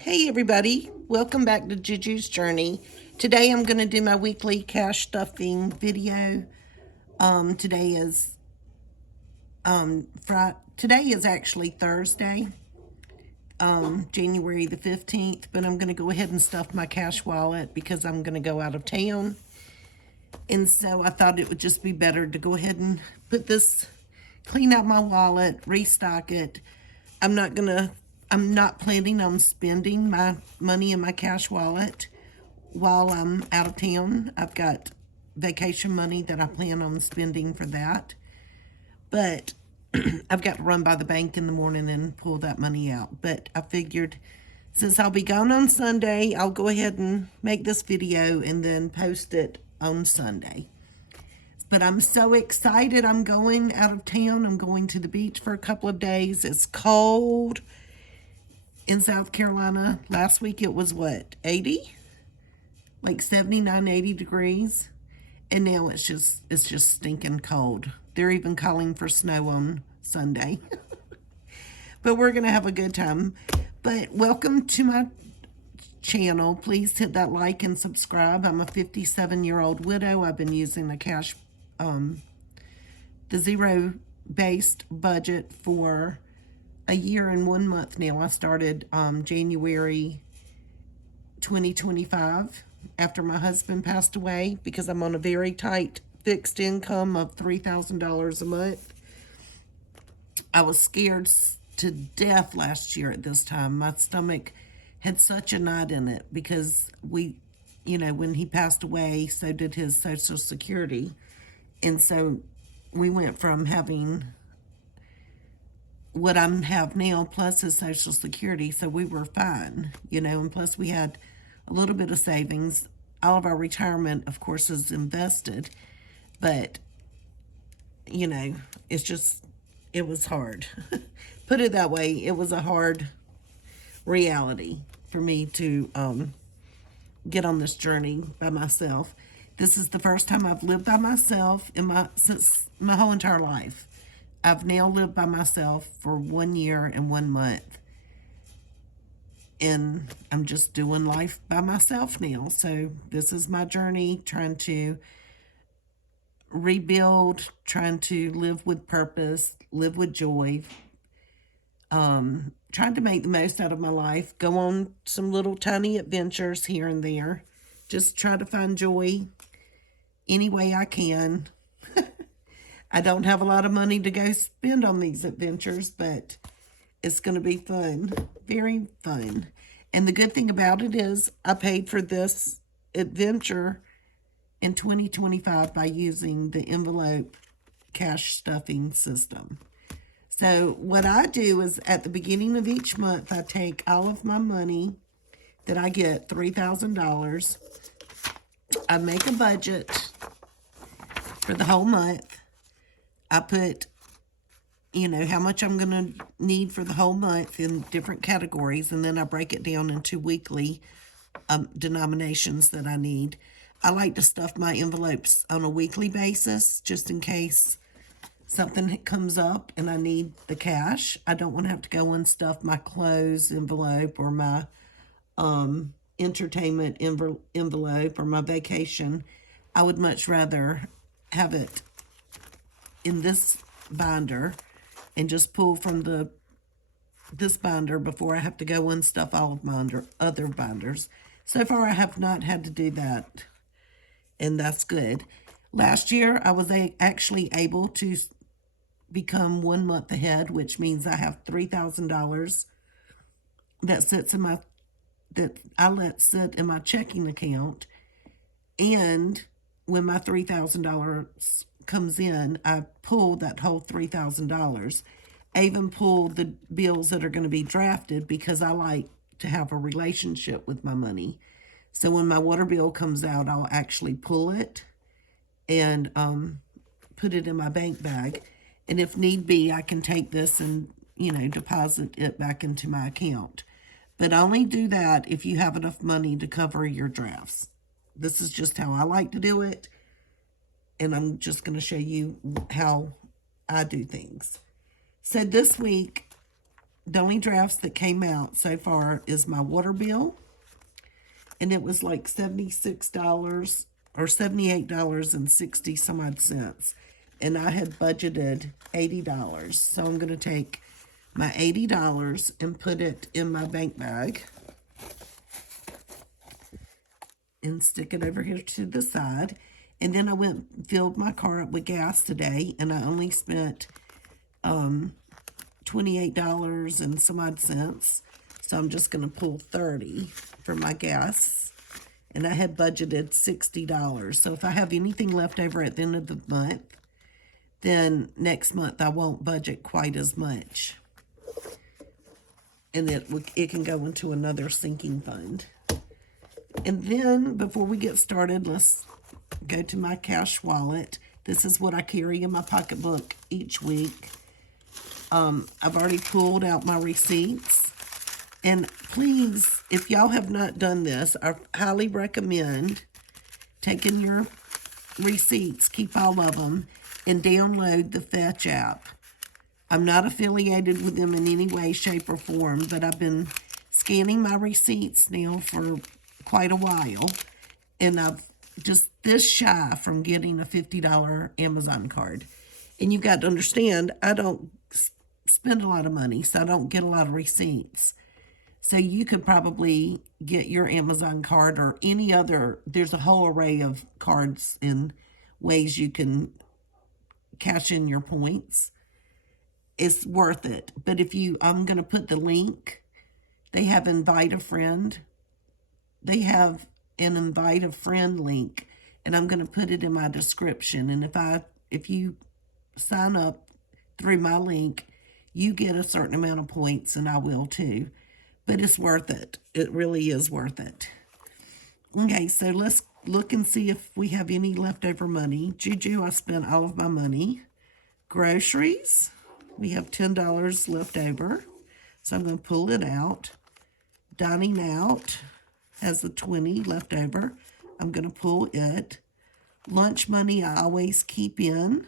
Hey everybody, welcome back to JuJu's Journey. Today I'm going to do my weekly cash stuffing video. Today is today is actually Thursday, January the 15th, but I'm going to go ahead and stuff my cash wallet because I'm going to go out of town. And so I thought it would just be better to go ahead and clean out my wallet, restock it. I'm not planning on spending my money in my cash wallet while I'm out of town. I've got vacation money that I plan on spending for that. But I've got to run by the bank in the morning and pull that money out. But I figured since I'll be gone on Sunday, I'll go ahead and make this video and then post it on Sunday. But I'm so excited. I'm going out of town. I'm going to the beach for a couple of days. It's cold in South Carolina. Last week it was what, 80? Like 79, 80 degrees. And now it's just stinking cold. They're even calling for snow on Sunday. But we're going to have a good time. But welcome to my channel. Please hit that like and subscribe. I'm a 57-year-old widow. I've been using the zero-based budget for a year and 1 month now. I started January 2025 after my husband passed away because I'm on a very tight fixed income of $3,000 a month. I was scared to death last year at this time. My stomach had such a knot in it because when he passed away, so did his Social Security. And so we went from having what I have now plus his Social Security, so we were fine, and plus we had a little bit of savings. All of our retirement, of course, is invested, but, it was hard. Put it that way, it was a hard reality for me to get on this journey by myself. This is the first time I've lived by myself since my whole entire life. I've now lived by myself for 1 year and 1 month. And I'm just doing life by myself now. So this is my journey, trying to rebuild, trying to live with purpose, live with joy, trying to make the most out of my life, go on some little tiny adventures here and there, just try to find joy any way I can. I don't have a lot of money to go spend on these adventures, but it's going to be fun, very fun. And the good thing about it is I paid for this adventure in 2025 by using the envelope cash stuffing system. So what I do is at the beginning of each month, I take all of my money that I get, $3,000. I make a budget for the whole month. I put, how much I'm going to need for the whole month in different categories, and then I break it down into weekly denominations that I need. I like to stuff my envelopes on a weekly basis, just in case something comes up and I need the cash. I don't want to have to go and stuff my clothes envelope or my entertainment envelope or my vacation. I would much rather have it in this binder and just pull from this binder before I have to go and stuff all of my other binders. So far, I have not had to do that, and that's good. Last year, I was actually able to become 1 month ahead, which means I have $3,000 that I let sit in my checking account, and when my $3,000 comes in, I pull that whole $3,000. I even pull the bills that are going to be drafted because I like to have a relationship with my money. So when my water bill comes out, I'll actually pull it and put it in my bank bag. And if need be, I can take this and, deposit it back into my account. But only do that if you have enough money to cover your drafts. This is just how I like to do it. And I'm just going to show you how I do things. So this week, the only drafts that came out so far is my water bill, and it was like $76 or $78.60 some odd cents. And I had budgeted $80. So I'm going to take my $80 and put it in my bank bag and stick it over here to the side. And then I went and filled my car up with gas today, and I only spent $28 and some odd cents. So I'm just going to pull $30 for my gas. And I had budgeted $60. So if I have anything left over at the end of the month, then next month I won't budget quite as much. And it can go into another sinking fund. And then before we get started, let's go to my cash wallet. This is what I carry in my pocketbook each week. I've already pulled out my receipts. And please, if y'all have not done this, I highly recommend taking your receipts, keep all of them, and download the Fetch app. I'm not affiliated with them in any way, shape, or form, but I've been scanning my receipts now for quite a while, and I've just this shy from getting a $50 Amazon card. And you've got to understand, I don't spend a lot of money, so I don't get a lot of receipts. So you could probably get your Amazon card or any other, there's a whole array of cards and ways you can cash in your points. It's worth it. But I'm going to put the link. They have invite a friend. They have an invite a friend link, and I'm going to put it in my description. And if you sign up through my link, you get a certain amount of points, and I will too. But it's worth it. It really is worth it. Okay, so let's look and see if we have any leftover money. JuJu, I spent all of my money. Groceries, we have $10 left over. So I'm going to pull it out. Dining out has the 20 left over. I'm going to pull it. Lunch money I always keep in.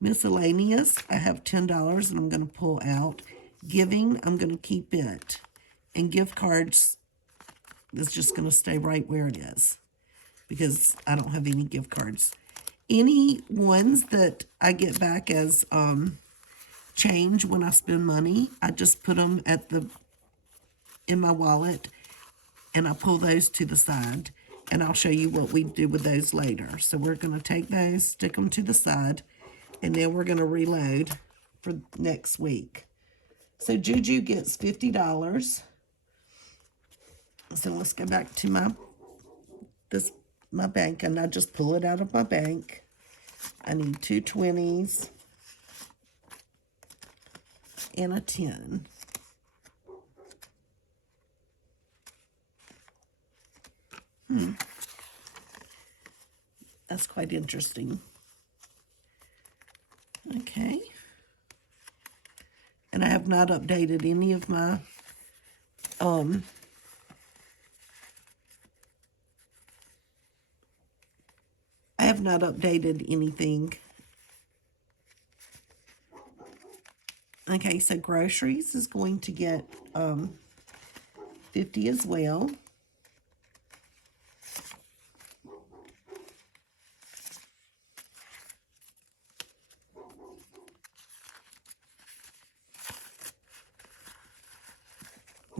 Miscellaneous, I have $10 and I'm going to pull out. Giving, I'm going to keep it. And gift cards is just going to stay right where it is because I don't have any gift cards. Any ones that I get back as change when I spend money, I just put them in my wallet, and I pull those to the side, and I'll show you what we do with those later. So we're going to take those, stick them to the side, and then we're going to reload for next week. So JuJu gets $50. So let's go back to my bank, and I just pull it out of my bank. I need 2 20s and a 10. That's quite interesting. Okay. And I have not updated any of my I have not updated anything. Okay, so groceries is going to get 50 as well.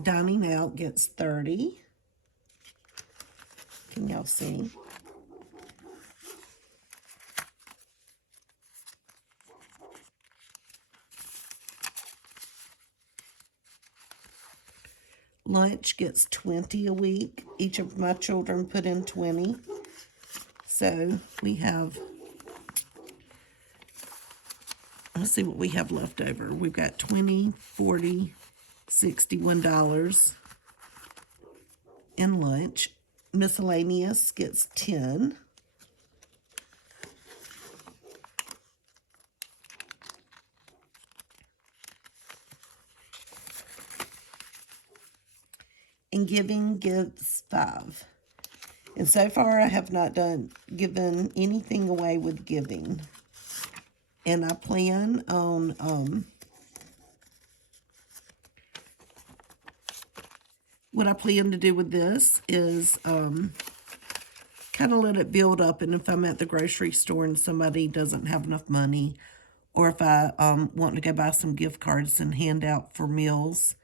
Dining out gets 30. Can y'all see? Lunch gets 20 a week. Each of my children put in 20. So we have, let's see what we have left over. We've got 20, 40, $61 in lunch. Miscellaneous gets 10. And giving gets 5. And so far I have not given anything away with giving. And I plan on what I plan to do with this is kind of let it build up. And if I'm at the grocery store and somebody doesn't have enough money, or if I want to go buy some gift cards and hand out for meals,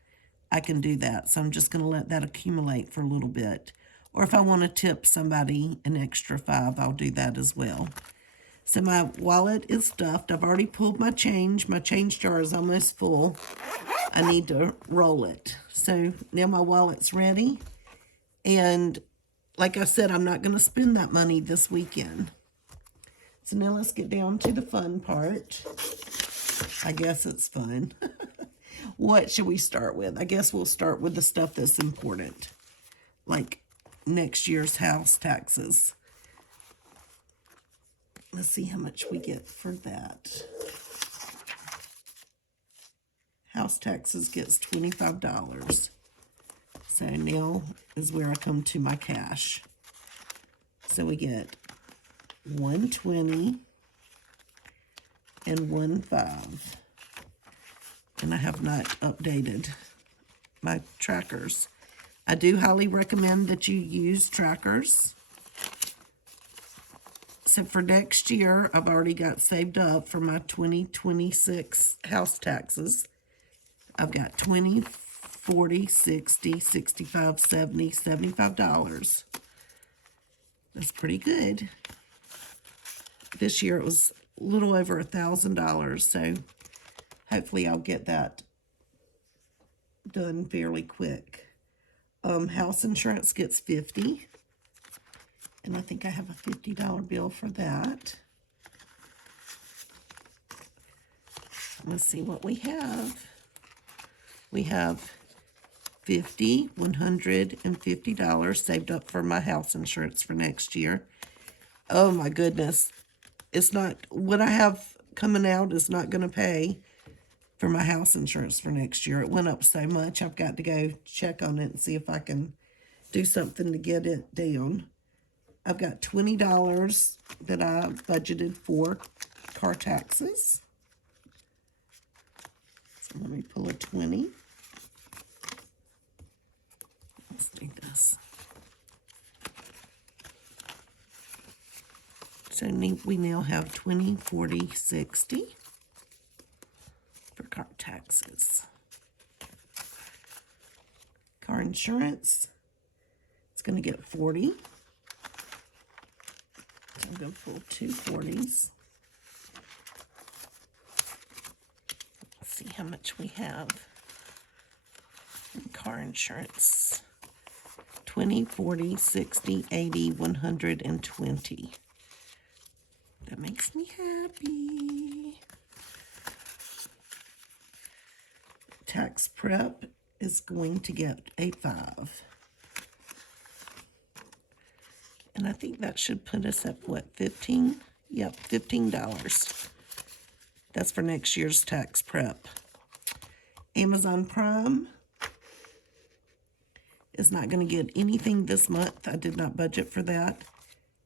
I can do that. So I'm just going to let that accumulate for a little bit. Or if I want to tip somebody an extra $5, I'll do that as well. So my wallet is stuffed. I've already pulled my change. My change jar is almost full. I need to roll it. So now my wallet's ready. And like I said, I'm not going to spend that money this weekend. So now let's get down to the fun part. I guess it's fun. What should we start with? I guess we'll start with the stuff that's important, like next year's house taxes. Let's see how much we get for that. House taxes gets $25. So now is where I come to my cash. So we get $120 and $15. And I have not updated my trackers. I do highly recommend that you use trackers. So for next year, I've already got saved up for my 2026 house taxes. I've got $20, $40, $60, $65, $70, $75. That's pretty good. This year it was a little over $1,000, so hopefully I'll get that done fairly quick. House insurance gets $50. And I think I have a $50 bill for that. Let's see what we have. We have $50, $150 saved up for my house insurance for next year. Oh my goodness. It's not, what I have coming out is not going to pay for my house insurance for next year. It went up so much, I've got to go check on it and see if I can do something to get it down. I've got $20 that I budgeted for car taxes. So let me pull a 20. Let's do this. So we now have 20, 40, 60 for car taxes. Car insurance, it's going to get 40. So I'm going to pull two 40s. Let's see how much we have in car insurance. 20, 40, 60, 80, 120. That makes me happy. Tax prep is going to get a 5. And I think that should put us at what, 15? Yep, $15. That's for next year's tax prep. Amazon Prime is not going to get anything this month. I did not budget for that.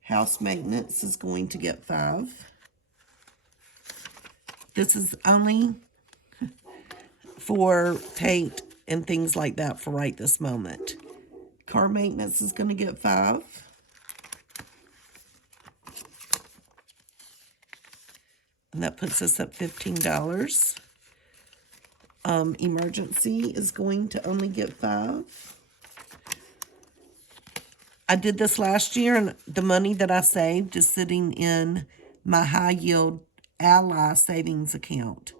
House maintenance is going to get 5. This is only for paint and things like that for right this moment. Car maintenance is going to get 5. And that puts us at $15. Emergency is going to only get 5. I did this last year, and the money that I saved is sitting in my high-yield Ally savings account.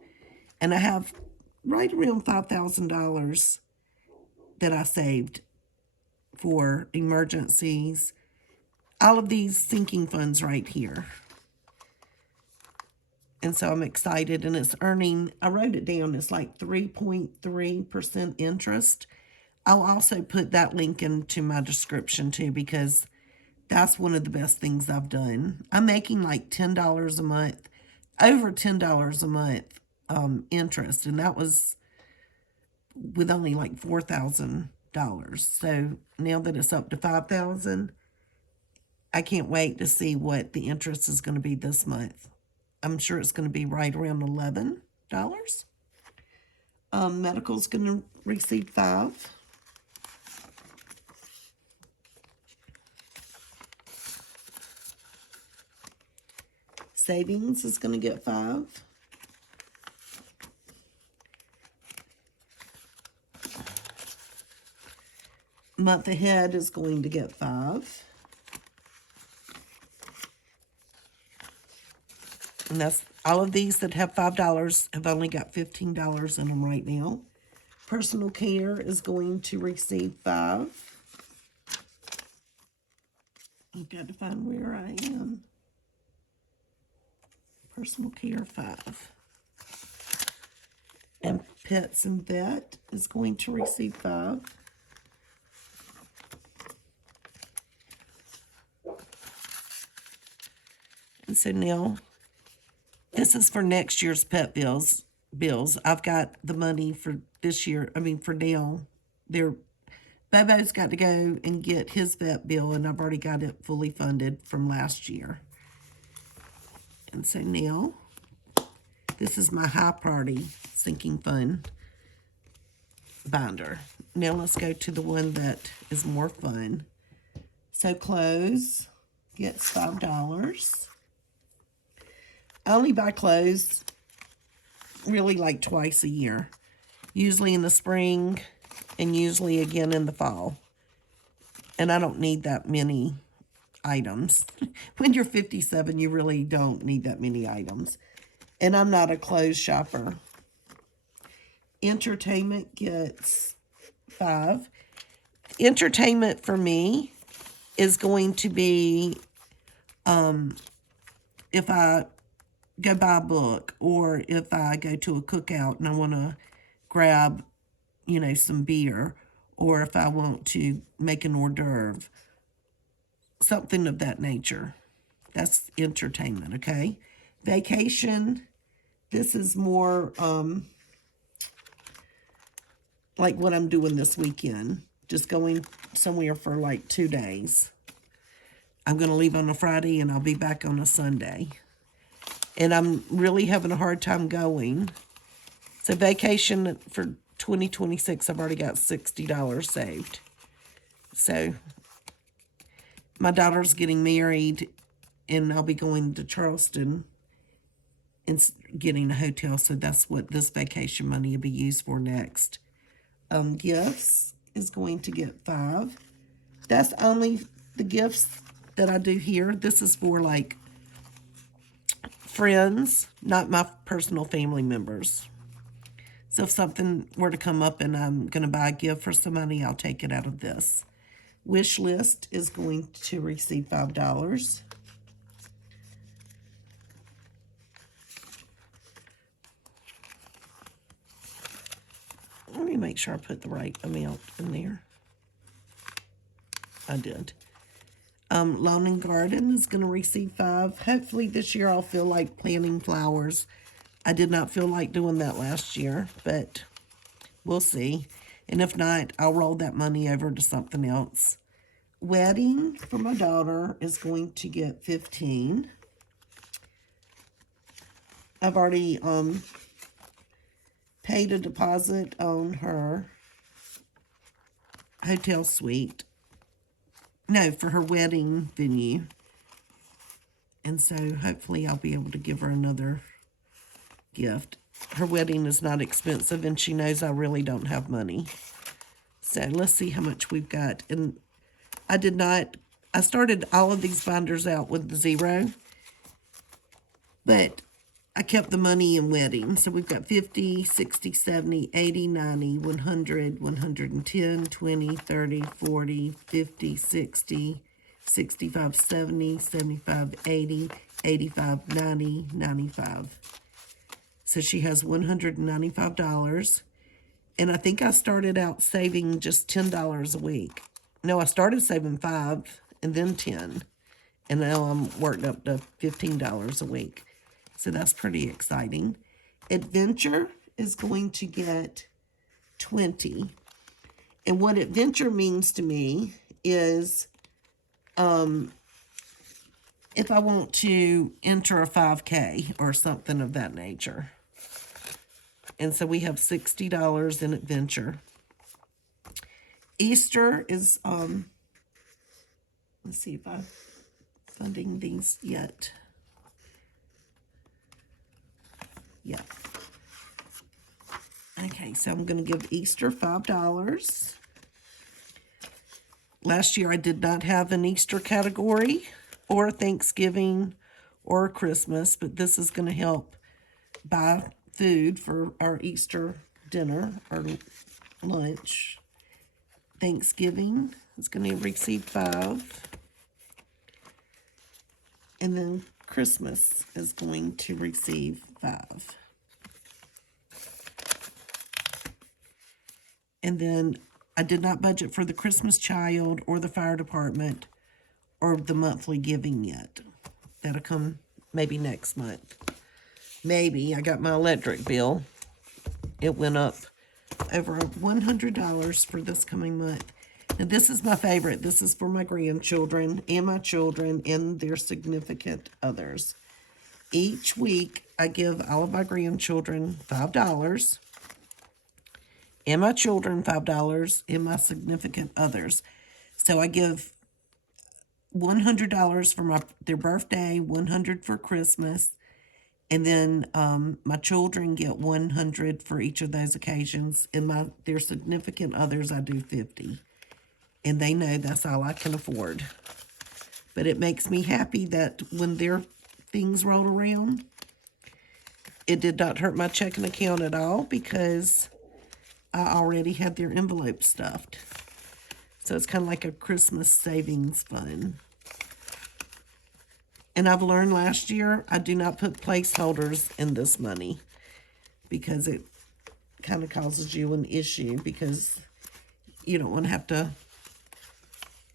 And I have right around $5,000 that I saved for emergencies. All of these sinking funds right here. And so I'm excited, and it's earning, I wrote it down, it's like 3.3% interest. I'll also put that link into my description too, because that's one of the best things I've done. I'm making like $10 a month, over $10 a month interest, and that was with only like $4,000. So now that it's up to $5,000, I can't wait to see what the interest is going to be this month. I'm sure it's going to be right around $11. Medical's going to receive 5. Savings is going to get 5. Month Ahead is going to get 5. And that's all of these that have $5 have only got $15 in them right now. Personal Care is going to receive 5. I've got to find where I am. Personal Care 5. And Pets and Vet is going to receive 5. And so now, this is for next year's pet bills. I've got the money for this year. I mean, for now, Bobo's got to go and get his vet bill, and I've already got it fully funded from last year. And so now, this is my high priority sinking fund binder. Now let's go to the one that is more fun. So clothes gets $5. I only buy clothes really like twice a year. Usually in the spring and usually again in the fall. And I don't need that many items. When you're 57, you really don't need that many items. And I'm not a clothes shopper. Entertainment gets 5. Entertainment for me is going to be if I go buy a book, or if I go to a cookout and I want to grab, some beer, or if I want to make an hors d'oeuvre, something of that nature. That's entertainment, okay? Vacation, this is more like what I'm doing this weekend. Just going somewhere for like 2 days. I'm going to leave on a Friday and I'll be back on a Sunday. And I'm really having a hard time going. So vacation for 2026, I've already got $60 saved. So my daughter's getting married, and I'll be going to Charleston and getting a hotel. So that's what this vacation money will be used for next. Gifts is going to get 5. That's only the gifts that I do here. This is for like friends, not my personal family members. So if something were to come up and I'm going to buy a gift for somebody, I'll take it out of this. Wish List is going to receive $5. Let me make sure I put the right amount in there. I did. Lawn and Garden is going to receive 5. Hopefully this year I'll feel like planting flowers. I did not feel like doing that last year, but we'll see. And if not, I'll roll that money over to something else. Wedding for my daughter is going to get 15. I've already paid a deposit on her hotel suite. No, for her wedding venue. And so hopefully I'll be able to give her another gift. Her wedding is not expensive, and she knows I really don't have money. So let's see how much we've got. And I started all of these binders out with 0, but I kept the money in wedding. So we've got 50, 60, 70, 80, 90, 100, 110, 20, 30, 40, 50, 60, 65, 70, 75, 80, 85, 90, 95. So she has $195. And I think I started out saving just $10 a week. No, I started saving 5 and then 10. And now I'm worked up to $15 a week. So that's pretty exciting. Adventure is going to get 20. And what adventure means to me is if I want to enter a 5K or something of that nature. And so we have $60 in adventure. Easter is, let's see if I'm funding these yet. Yeah. Okay, so I'm going to give Easter $5. Last year I did not have an Easter category or Thanksgiving or Christmas, but this is going to help buy food for our Easter dinner or lunch. Thanksgiving is going to receive 5. And then Christmas is going to receive 5. And then I did not budget for the Christmas child or the fire department or the monthly giving yet. That'll come maybe next month. Maybe. I got my electric bill. It went up over $100 for this coming month. And this is my favorite. This is for my grandchildren and my children and their significant others. Each week, I give all of my grandchildren $5, and my children $5, and my significant others. So I give $100 for their birthday, $100 for Christmas, and then my children get $100 for each of those occasions, and their significant others I do $50. And they know that's all I can afford. But it makes me happy that when their things roll around, it did not hurt my checking account at all because I already had their envelope stuffed. So it's kind of like a Christmas savings fund. And I've learned last year, I do not put placeholders in this money because it kind of causes you an issue because you don't want to have to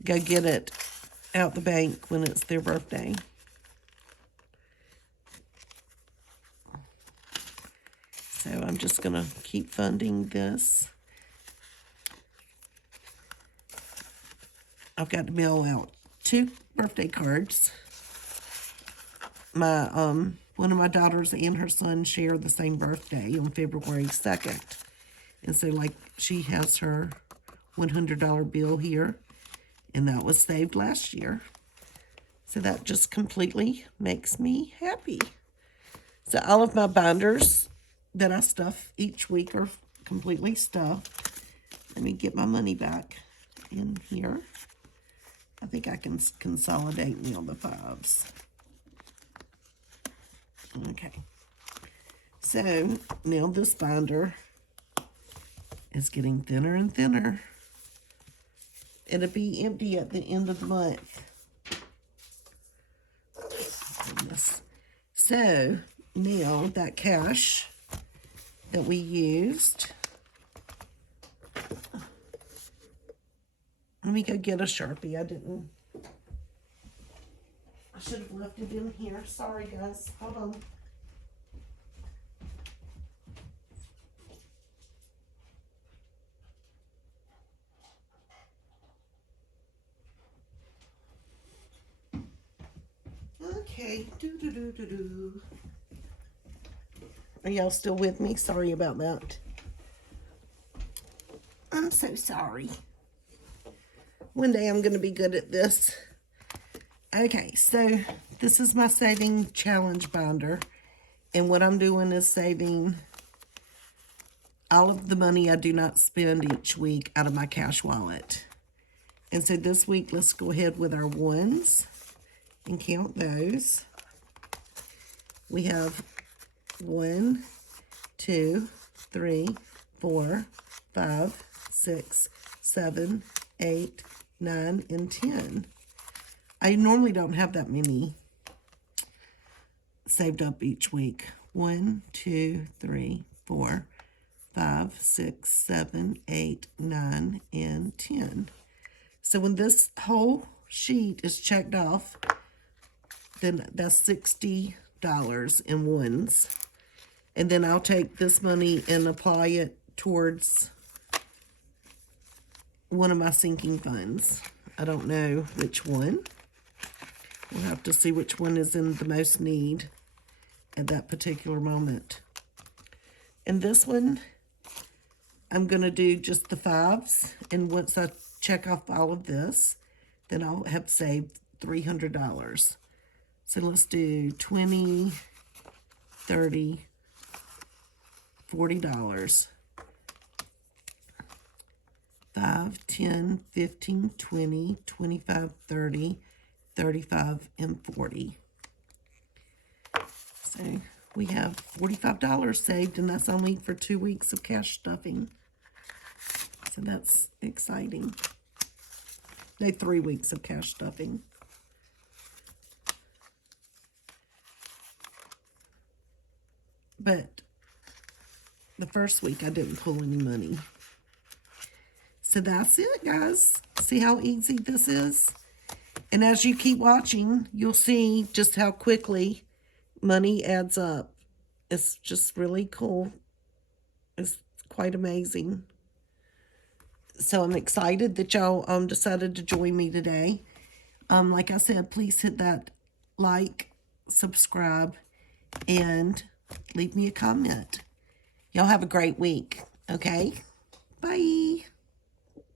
go get it out the bank when it's their birthday. So I'm just going to keep funding this. I've got to mail out 2 birthday cards. My one of my daughters and her son share the same birthday on February 2nd. And so like she has her $100 bill here, and that was saved last year. So that just completely makes me happy. So all of my binders that I stuff each week are completely stuffed. Let me get my money back in here. I think I can consolidate now the 5s. Okay. So now this binder is getting thinner and thinner. It'll be empty at the end of the month. Goodness. So now that cash that we used, let me go get a Sharpie. I should have left it in here. Sorry, guys. Hold on. Okay. Are y'all still with me? Sorry about that. I'm so sorry. One day I'm going to be good at this. Okay, so this is my saving challenge binder. And what I'm doing is saving all of the money I do not spend each week out of my cash wallet. And so this week, let's go ahead with our 1s and count those. We have 1, 2, 3, 4, 5, 6, 7, 8, 9, and 10. I normally don't have that many saved up each week. 1, 2, 3, 4, 5, 6, 7, 8, 9, and 10. So when this whole sheet is checked off, then that's $60 in 1s. And then I'll take this money and apply it towards one of my sinking funds. I don't know which one. We'll have to see which one is in the most need at that particular moment. And this one, I'm going to do just the 5s. And once I check off all of this, then I'll have saved $300. So let's do 20, 30, $40. 5, 10, 15, 20, 25, 30, 35, and 40. So we have $45 saved, and that's only for 2 weeks of cash stuffing. So that's exciting. No, 3 weeks of cash stuffing. But the first week I didn't pull any money. So that's it, guys. See how easy this is? And as you keep watching, you'll see just how quickly money adds up. It's just really cool. It's quite amazing. So I'm excited that y'all decided to join me today. Like I said, please hit that like, subscribe, and leave me a comment. Y'all have a great week, okay? Bye.